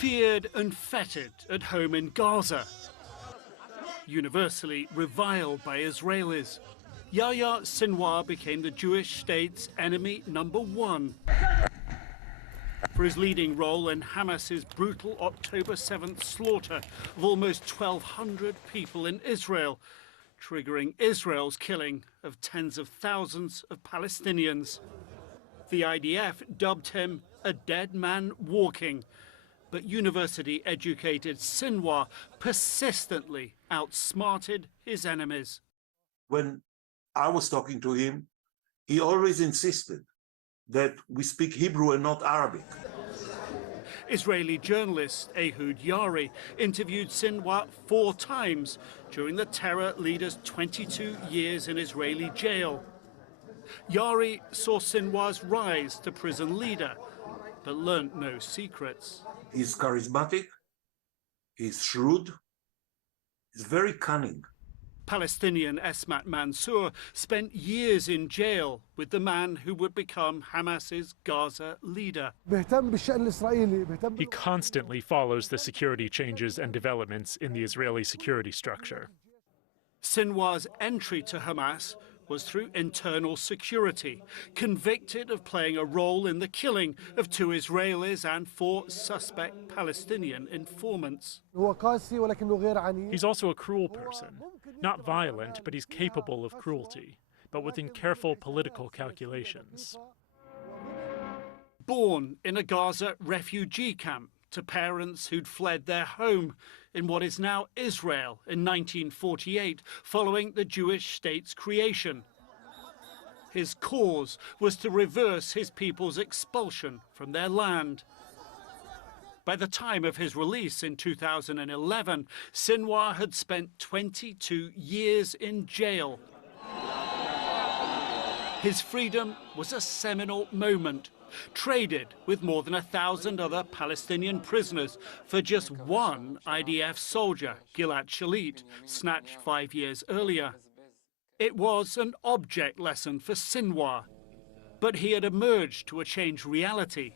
feared and feted at home in Gaza, universally reviled by Israelis. Yahya Sinwar became the Jewish state's enemy #1 for his leading role in Hamas's brutal October 7th slaughter of almost 1,200 people in Israel, triggering Israel's killing of tens of thousands of Palestinians. The IDF dubbed him a dead man walking, but university-educated Sinwar persistently outsmarted his enemies. When I was talking to him, he always insisted that we speak Hebrew and not Arabic. Israeli journalist Ehud Yari interviewed Sinwar 4 times during the terror leader's 22 years in Israeli jail. Yari saw Sinwar's rise to prison leader, but learnt no secrets. He's charismatic, he's shrewd, he's very cunning. Palestinian Esmat Mansour spent years in jail with the man who would become Hamas's Gaza leader. He constantly follows the security changes and developments in the Israeli security structure. Sinwar's entry to Hamas was through internal security, convicted of playing a role in the killing of 2 Israelis and 4 suspect Palestinian informants. He's also a cruel person. Not violent, but he's capable of cruelty, but within careful political calculations. Born in a Gaza refugee camp to parents who'd fled their home in what is now Israel in 1948, following the Jewish state's creation. His cause was to reverse his people's expulsion from their land. By the time of his release in 2011, Sinwar had spent 22 years in jail. His freedom was a seminal moment, traded with more than 1,000 other Palestinian prisoners for just one IDF soldier, Gilad Shalit, snatched 5 years earlier. It was an object lesson for Sinwar, but he had emerged to a changed reality.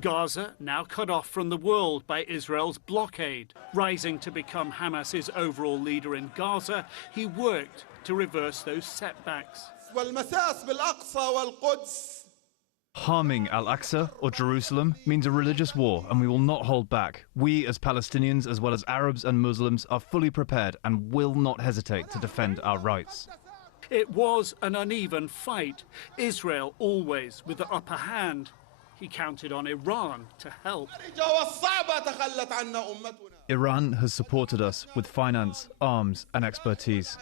Gaza, now cut off from the world by Israel's blockade. Rising to become Hamas's overall leader in Gaza, he worked to reverse those setbacks. Harming Al-Aqsa or Jerusalem means a religious war, and we will not hold back. We, as Palestinians, as well as Arabs and Muslims, are fully prepared and will not hesitate to defend our rights. It was an uneven fight, Israel always with the upper hand. He counted on Iran to help. Iran has supported us with finance, arms and expertise.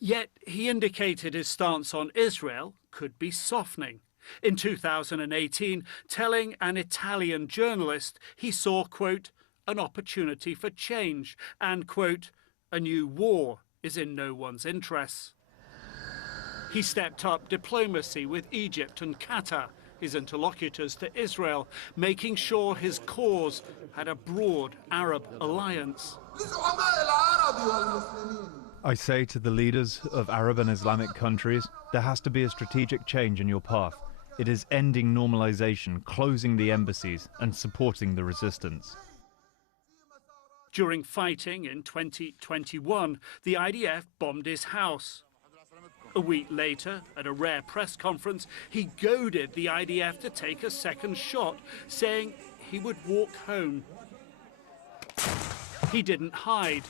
Yet he indicated his stance on Israel could be softening. In 2018, telling an Italian journalist he saw, quote, an opportunity for change and, quote, a new war is in no one's interests. He stepped up diplomacy with Egypt and Qatar, his interlocutors to Israel, making sure his cause had a broad Arab alliance. I say to the leaders of Arab and Islamic countries, there has to be a strategic change in your path. It is ending normalization, closing the embassies, and supporting the resistance. During fighting in 2021, the IDF bombed his house. A week later, at a rare press conference, he goaded the IDF to take a second shot, saying he would walk home. He didn't hide,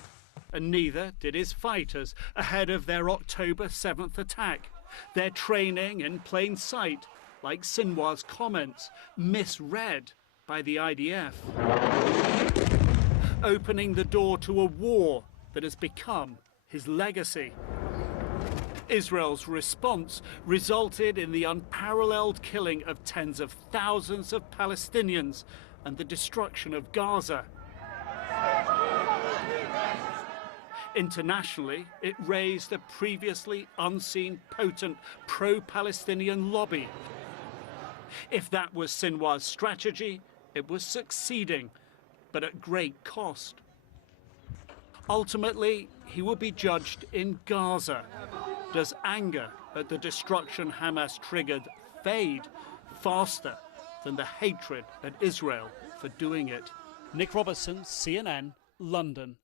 and neither did his fighters ahead of their October 7th attack. Their training in plain sight, like Sinwar's comments, misread by the IDF, opening the door to a war that has become his legacy. Israel's response resulted in the unparalleled killing of tens of thousands of Palestinians and the destruction of Gaza. Internationally, it raised a previously unseen potent pro-Palestinian lobby. If that was Sinwar's strategy, it was succeeding, but at great cost. Ultimately, he will be judged in Gaza. Does anger at the destruction Hamas triggered fade faster than the hatred at Israel for doing it? Nick Robertson, CNN, London.